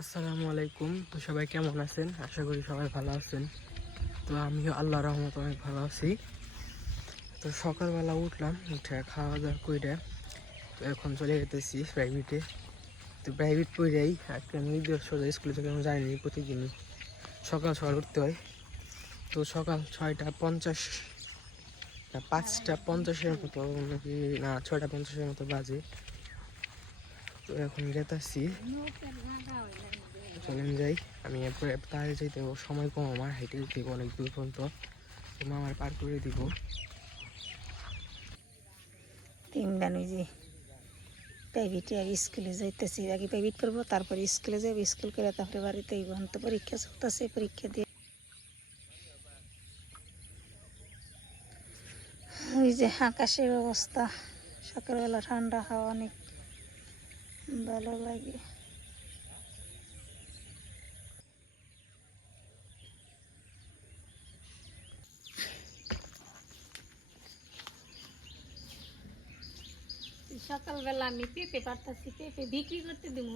আসসালামু আলাইকুম। তো সবাই কেমন আছেন? আশা করি সবাই ভালো আছেন। তো আমিও আল্লাহর রহমতে অনেক ভালো আছি। তো সকালবেলা উঠলাম, উঠে খাওয়া দাওয়া করে তো এখন চলে যেতেছি প্রাইভেটে। তো প্রাইভেট পড়েই একটা নির্দিষ্ট স্কুলে থেকে আমি যাইনি, প্রতিদিনই সকাল সকাল উঠতে হয়। তো সকাল 6:50 না 5:50 মতো নাকি না 6:50 মতো বাজে। তো এখন যেতেছি, চলেন যাই। আমি এরপরে তাড়াতাড়ি যাইতে সময় কম, আমার হাইটে দিব অনেক দূর পর্যন্ত, আমার পার করে দিব। তিন দিন ওই যে প্রাইভেটে আর স্কুলে যাইতেছি, আগে প্রাইভেট পড়বো তারপরে স্কুলে যাবো, স্কুল করে তারপরে বাড়িতে আইব। তো পরীক্ষা চলতেছে, পরীক্ষা দিয়ে ওই যে আকাশের অবস্থা, সকালবেলা ঠান্ডা হাওয়া, অনেক ভালো লাগে। সকালবেলা আমি পেঁপে পারতাছি, পেঁপে বিক্রি করতে দিব।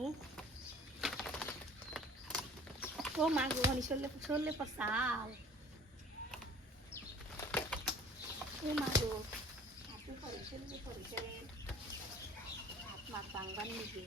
ও মা গো, সরলে সরলে পর চাল, ও মা গো আপনি পরে সরলে পরে হাত মাত ভাঙবার নিজে।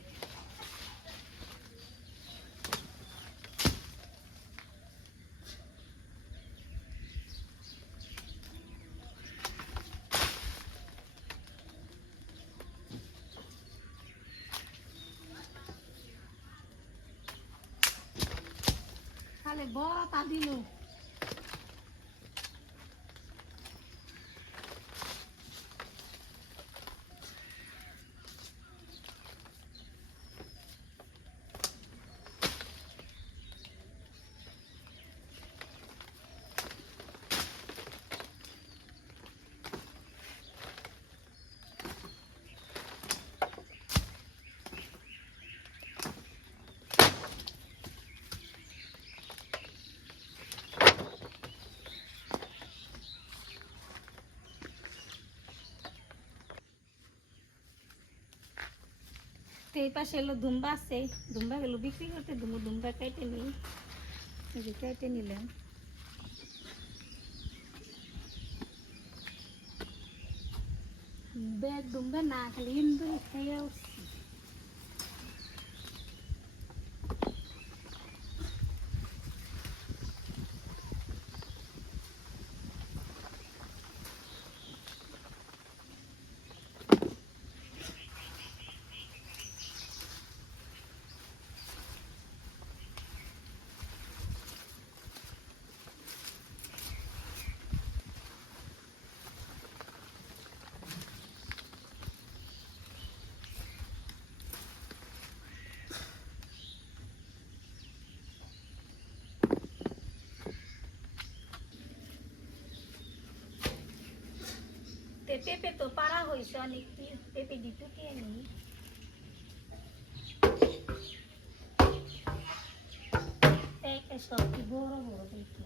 তাহলে বড় তা দিল। এই পাশে এলো দুম্বা আছে, দুম্বা গেলো বিক্রি করতে, দুম্বা কেটে নিই, কেটে নিলাম। বেড দুম্বা না খালি ইন্দুরি খাইয়া উঠছি। পেঁপে তো পারা হয়েছে অনেক, পেঁপে দিতে কে নি সব কি বড় বড় পেঁপে।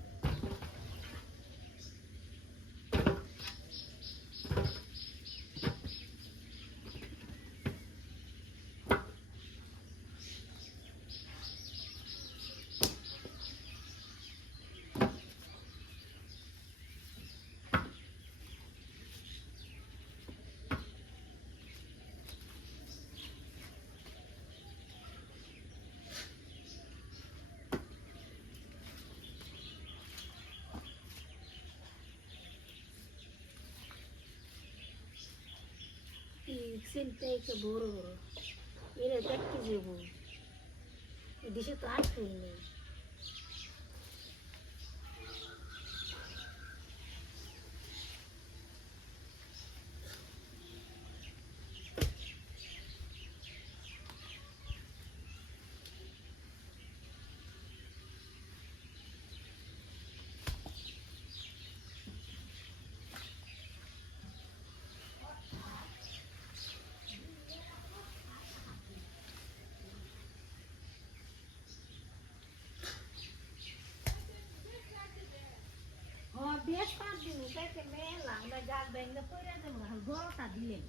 সিনটা বড় বড়, এর দেখতে যাবো, এদিকে তো আর নেই। বেশ 5 দিন পেঁপে মেলা, আমরা গাছ ভেঙে পড়ে যাবো, বড়টা দিলেন।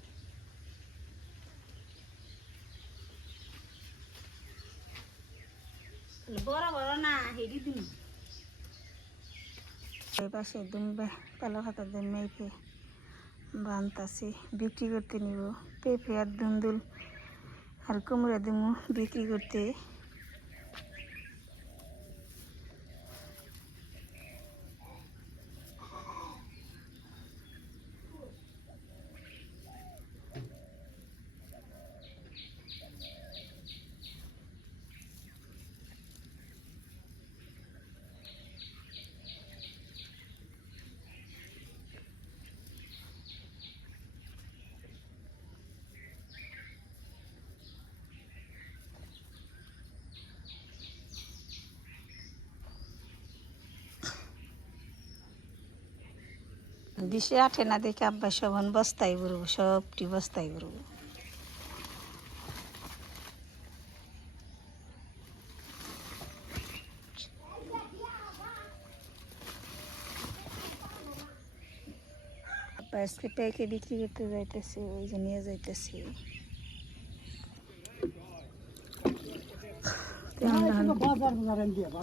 বড় বড় না হেডি দিন এই পাশে দুমবে পালা ভাতা দেন মেয়েকে বানতাছি বিক্রি করতে নিব পেঁপে আর দুন্দুল আর কুমড়া দিমু বিক্রি করতে। দিশে আঠে না দেখে আব্বা সবন বস্তায় বলবো সবটি বস্তায় বলবো। আব্বা আজকে পেঁকে বিক্রি করতে যাইতেছে ওই যে নিয়ে যাইতেছি।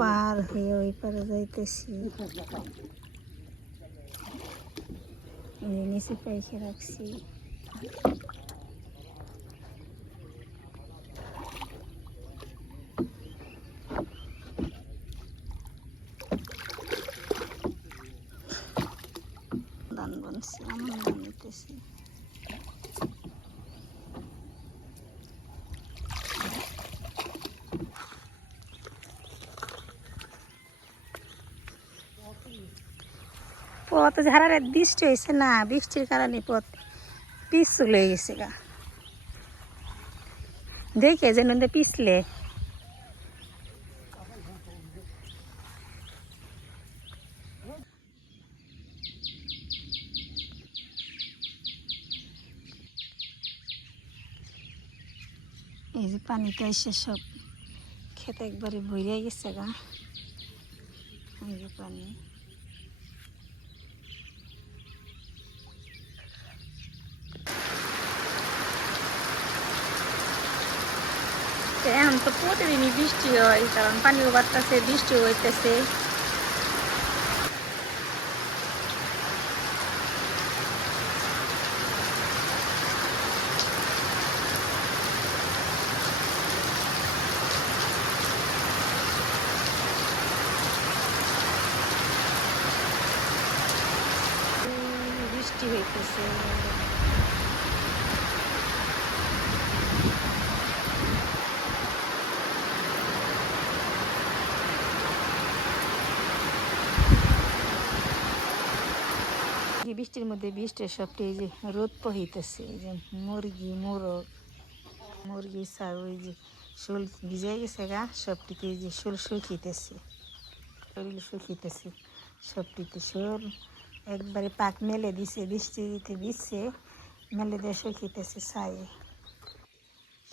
পার হয়ে ওই পারে যাইতেছি নিচে পেঁকে রাখছি। ধান বুনছি আমার ধান নিতেছি। পথ ঝাড়ারে বৃষ্টি হয়েছে না বৃষ্টির কারণে পথ পিছ চলে গেছে গা দেখে যেন পিছলে এই যে পানিতে এসে সব খেতে একবারে ভরে গেছে গা এই যে পানি। এখন তো প্রতিদিনই বৃষ্টি হয় কারণ পানিও বাড়তেছে বৃষ্টিও হইতেছে। বৃষ্টি হইতেছে বৃষ্টির মধ্যে বৃষ্টির সবটি এই যে রোদ পহিতেছে এই যে মুরগি মোরগ মুরগি ছাড় ওই যে শোল ভিজে গেছে গা সবটিতে এই যে শোল শুকিতেছে শরীর শুকিতেছে সবটিতে শোল একবারে পাক মেলে দিছে বৃষ্টিতে ভিজছে মেলে দিয়ে শুকিতেছে ছায়ে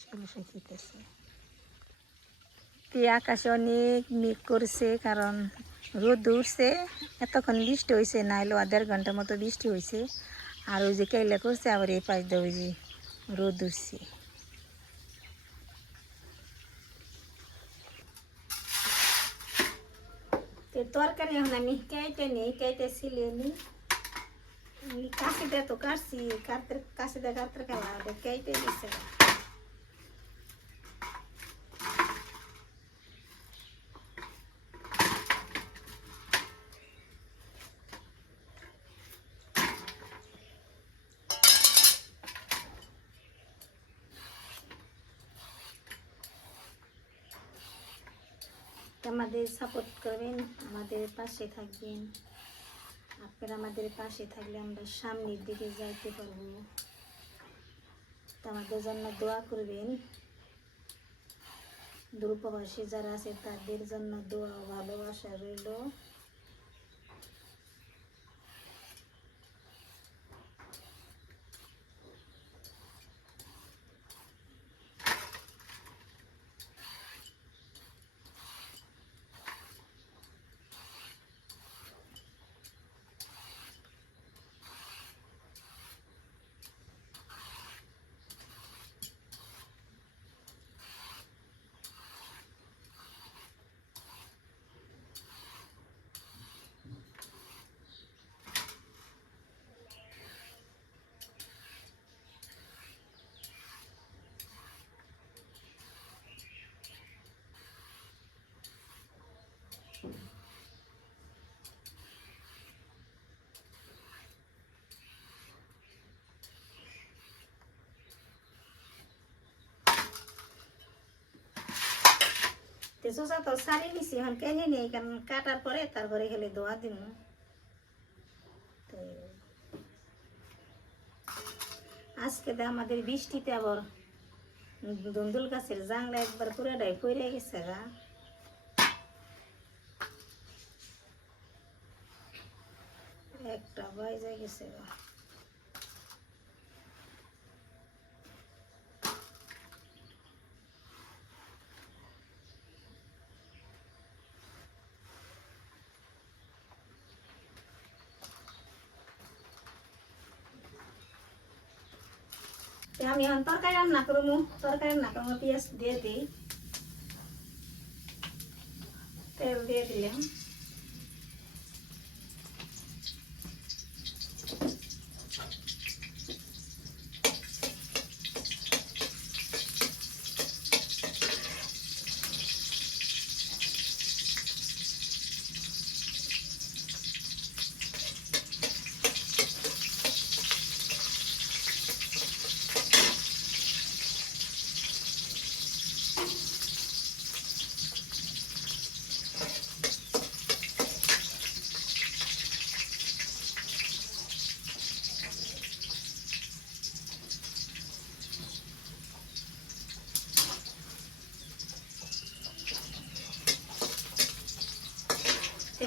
শোল শুকিতেছে। আকাশে অনেক মেঘ করছে কারণ রোদ উঠছে এতক্ষণ বৃষ্টি হয়েছে না হলেও 1.5 ঘন্টার মতো বৃষ্টি হয়েছে আর ওই যে কেলা করছে আবার এই পাশ দিয়ে ওই যে রোদ উঠছে। তরকারি এখন আমি কেটে নিই কেটে ছিলে নি কাশি দিয়ে তো কাটছি কাশি দিয়ে কাটতে খেলা কেটে দিচ্ছে। আমাদের সাপোর্ট করবেন আমাদের পাশে থাকবেন আপনারা আমাদের পাশে থাকলে আমরা সামনের দিকে যাইতে পারবো। আমাদের জন্য দোয়া করবেন দূরপ্রবাসী যারা আছে তাদের জন্য দোয়া ও ভালোবাসা রইল। তে চোষা তো সারি নিছি এখন কেনে নেই কারণ কাটার পরে তারপরে খেলে দোয়া দিন। আজকে তো আমাদের বৃষ্টিতে আবার ধুন্দুল গাছের জাংলা একবার পুরাটাই পড়ে গেছে গা। একটা বাইজা গেছে গা। আমি এখন তরকারি রান্না করবো, পেঁয়াজ দিয়ে দিই, তেল দিয়ে দিলাম।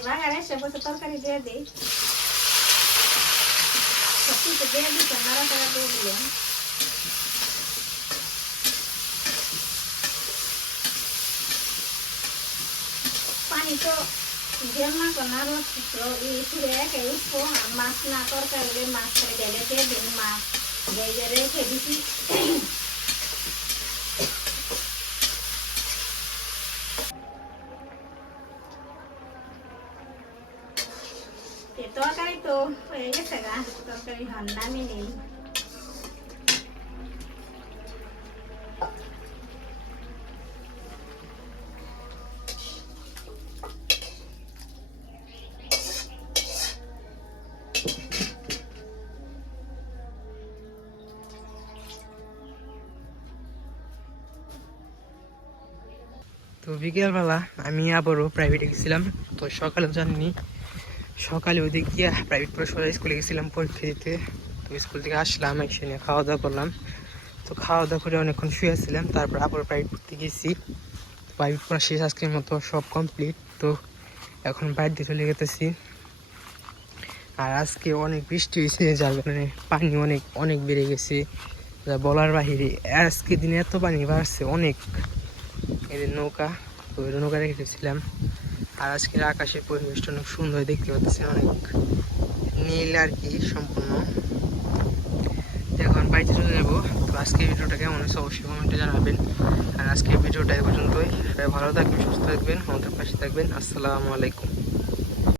বাগারে সে বসে তরকারি দিয়ে দিই, সব কিছু দিয়ে দিতে নাড়াচাড়া দিয়ে দিলাম। পানি তো দেড় না করার ফিরে একে উঠবো, মাছ না তরকারি মাছ গেলে দিয়ে দিন, মাছ দিয়ে রেখে দিছি। তরকারি তো হয়ে গেছে গা, তরকারি হন নামি নেই। তো বিকেলবেলা আমি আবারও প্রাইভেটে গেছিলাম। তো সকালে জানিনি, সকালে ওদিক গিয়ে প্রাইভেট পড়ে সোজা স্কুলে গেছিলাম পরীক্ষা দিতে। তো স্কুল থেকে আসলাম, এসে নিয়ে খাওয়া দাওয়া করলাম। তো খাওয়া দাওয়া করে অনেকক্ষণ শুয়েছিলাম, তারপর আবার প্রাইভেট পড়তে গেছি। প্রাইভেট পড়া শেষ, আজকের মতো সব কমপ্লিট। তো এখন বাইরে দিয়ে চলে গেতেছি। আর আজকে অনেক বৃষ্টি হয়েছে, যার কারণে পানি অনেক অনেক বেড়ে গেছে, যা বলার বাহিরে। আজকে দিনে এত পানি বাড়ছে অনেক। এদের নৌকা, তো নৌকা রেখে গেছিলাম। আর আজকের আকাশের পরিবেশটা অনেক সুন্দর দেখতে পাচ্ছি, অনেক নীল আর কি সম্পূর্ণ। এখন বাড়িতে চলে যাবো। তো আজকের ভিডিওটা কেমন হয়েছে অবশ্যই কমেন্টে জানাবেন। আর আজকের ভিডিওটা এ পর্যন্তই। সবাই ভালো থাকবেন, সুস্থ থাকবেন, আমাদের পাশে থাকবেন। আসসালামু আলাইকুম।